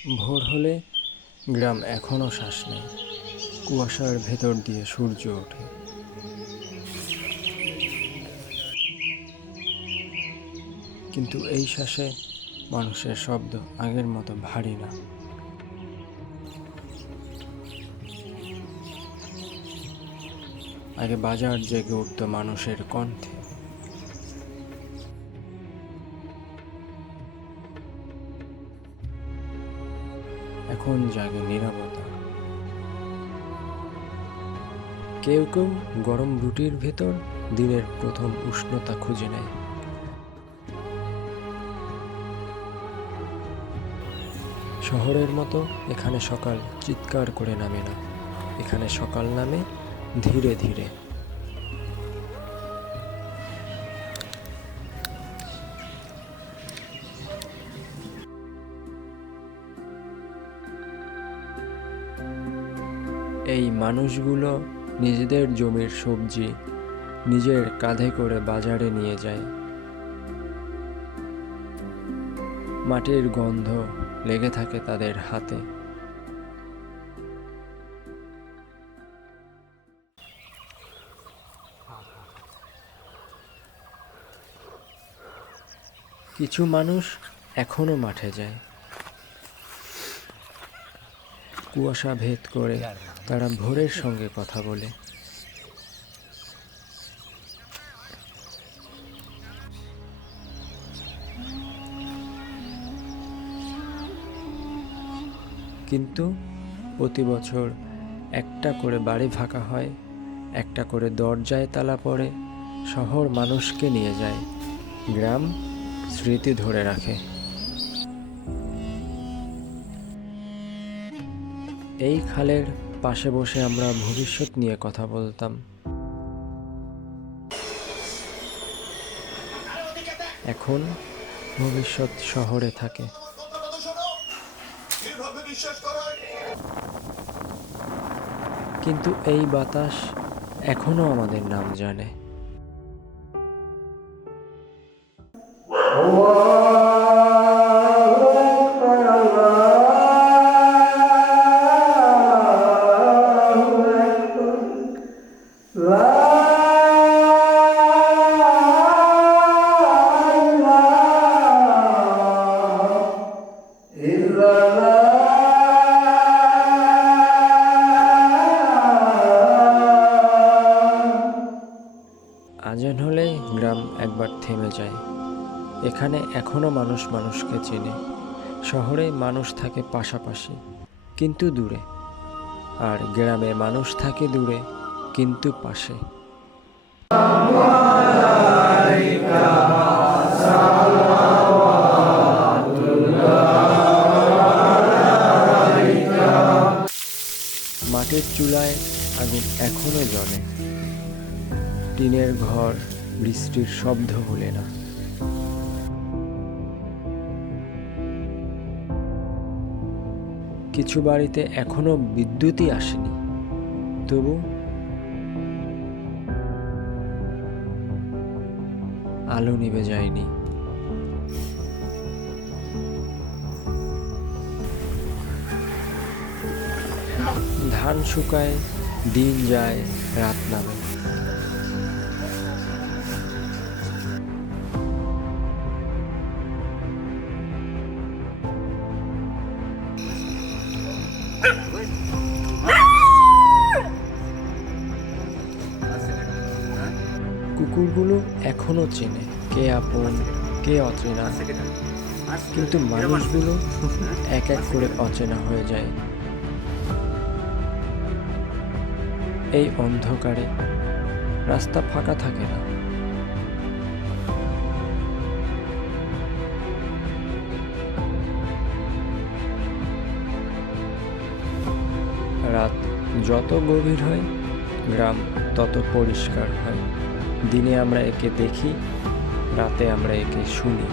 ভোর হলে গ্রাম এখনো শ্বাস নেয়, কুয়াশার ভেতর দিয়ে সূর্য ওঠে। কিন্তু এই শ্বাসে মানুষের শব্দ আগের মতো ভারী না। আগে বাজার জেগে উঠত মানুষের কণ্ঠে। এখন জাগে নীরবতা। কেউ কেউ গরম রুটির ভেতর দিনের প্রথম উষ্ণতা খুঁজে নেয়। শহরের মতো এখানে সকাল চিৎকার করে নামে না, এখানে সকাল নামে ধীরে ধীরে। এই মানুষগুলো নিজেদের জমির সবজি নিজের কাঁধে করে বাজারে নিয়ে যায়। মাটির গন্ধ লেগে থাকে তাদের হাতে। কিছু মানুষ এখনো মাঠে যায়। কুয়াশা ভেদ করে তারা ভোরের সঙ্গে কথা বলে। কিন্তু প্রতি বছর একটা করে বাড়ি ফাঁকা হয়, একটা করে দরজায় তালা পড়ে। শহর মানুষকে নিয়ে যায়, গ্রাম স্মৃতি ধরে রাখে। এই খালের পাশে বসে আমরা ভবিষ্যৎ নিয়ে কথা বলতাম। এখন ভবিষ্যৎ শহরে থাকে। কিন্তু এই বাতাস এখনো আমাদের নাম জানে। আজান হলে গ্রাম একবার থেমে যায়। এখানে এখনো মানুষ মানুষকে চেনে। শহরে মানুষ থাকে পাশাপাশি কিন্তু দূরে, আর গ্রামে মানুষ থাকে দূরে কিন্তু পাশে। মাটির চুলায় আগুন এখনো জ্বলে। টিনের ঘর বৃষ্টির শব্দ হলে না। কিছু বাড়িতে এখনো বিদ্যুৎই আসেনি, তবু আলো নিভে যায়নি। ধান শুকায়, দিন যায়, রাত নামে। কুকুরগুলো এখনো চেনে কে আপন কে অচেনা, কিন্তু মানুষগুলো এক এক করে অচেনা হয়ে যায়। এই অন্ধকারে রাস্তা ফাঁকা থাকে না। রাত যত গভীর হয় গ্রাম তত পরিষ্কার হয়। দিনে আমরা একে দেখি, রাতে আমরা একে শুনি।